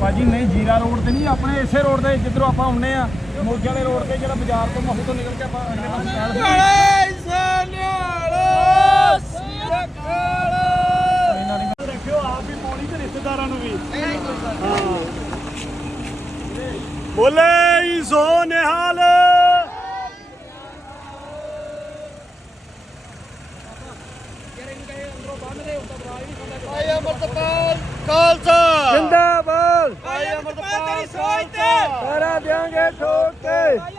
ਭਾਜੀ ਨਹੀਂ ਜੀਰਾ ਰੋਡ ਤੇ ਨਹੀਂ ਆਪਣੇ ਇਸੇ ਰੋਡ ਤੇ ਜਿੱਧਰੋਂ ਆਪਾਂ ਆਉਂਦੇ ਆ ਮੋਗੇ ਵਾਲੇ ਰੋਡ ਤੇ ਜਿਹੜਾ ਬਾਜ਼ਾਰ ਤੋਂ ਮਹੂ ਤੋਂ ਨਿਕਲ ਕੇ ਆਪਾਂ ਅਗਲੇ ਪਾਸੇ ਇਹਨਾਂ ਨੇ ਰੱਖਿਓ ਆਪ ਵੀ ਪੌੜੀ ਤੇ ਰਿਸ਼ਤੇਦਾਰਾਂ ਨੂੰ ਵੀ। ਬੋਲੇ ਸੋ ਨਿਹਾਲ ਭਾਈ ਅਮਰਤਪਾਲ ਖਾਲਸਾ ਜਿੰਦਾਬਾਦ ਭਾਈ ਅਮਰਤਪਾਲ ਤੇਰੀ ਸੋਚ ਤੇ ਕਰਾ ਦਿਆਂਗੇ ਠੋਕ ਕੇ।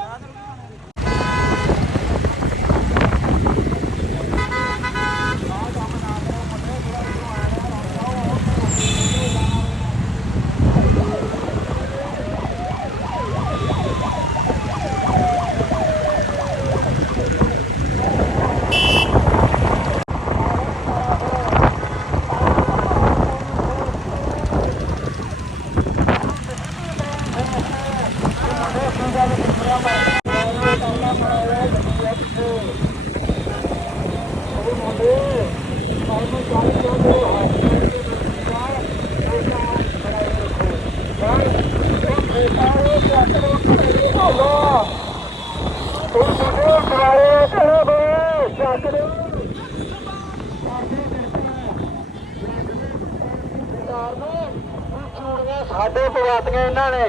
ਸਾਡੇ ਪਵਾਤੀਆਂ ਇਹਨਾਂ ਨੇ।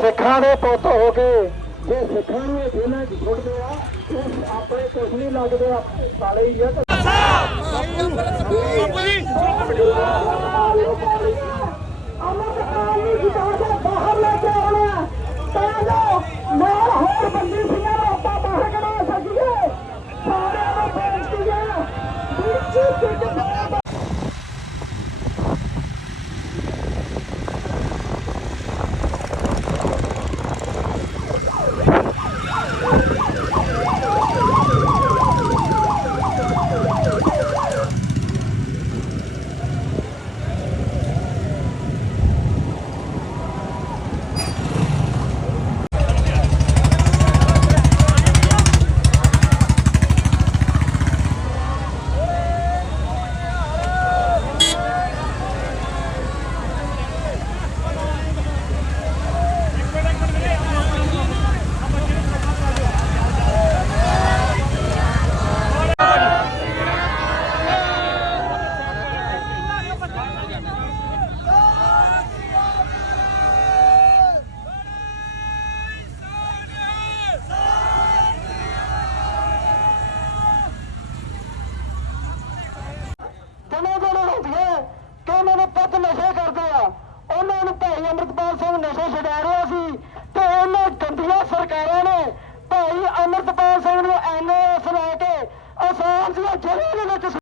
ਸਿੱਖਾਂ ਦੇ ਪੁੱਤ ਹੋ ਕੇ ਜੇ ਸਿੱਖਾਂ ਨੂੰ ਇਹ ਜੇਲ੍ਹਾਂ 'ਚ ਛੁੱਟਦੇ ਆ ਉਹ ਆਪਣੇ ਕੁਛ ਨਹੀਂ ਲੱਗਦੇ, ਆਪਣੇ ਸਾਲੇ ਹੀ ਆ ਤੇ ਅਮਰਪਾਲ ਨੂੰ ਜਿਤਾ ਕੇ ਬਾਹਰ ਲੈ ਕੇ ਆਉਣਾ ਤਾਂ ਜੋ ਨਾਲ ਹੋਰ ਬੰਦੀ ਸਿੰਘਾਂ ਨੂੰ ਆਪਾਂ ਬਾਹਰ ਕਢਾ ਸਕੀਏ ਸਾਰਿਆਂ ਨੂੰ ਬੇਨਤੀ ਹੈ ਵੀਰ ਜੀ ਪਿੰਡ ਕਿਵੇਂ ਜਿਹੜੇ ਹੁੰਦੀਆਂ ਕਿ ਉਹਨਾਂ ਨੂੰ ਪੁੱਤ ਨਸ਼ੇ ਕਰਦੇ ਆ ਉਹਨਾਂ ਨੂੰ ਭਾਈ ਅਮਰਤਪਾਲ ਸਿੰਘ ਨਸ਼ੇ ਛਡਾ ਰਿਹਾ ਸੀ ਤੇ ਉਹਨਾਂ ਗੰਦੀਆਂ ਸਰਕਾਰਾਂ ਨੇ ਭਾਈ ਅਮਰਤਪਾਲ ਸਿੰਘ ਨੂੰ ਐਨਐਸ ਲੈ ਕੇ ਆਸਾਮ ਦੀਆਂ ਜੇਲ੍ਹਾਂ ਦੇ ਵਿੱਚ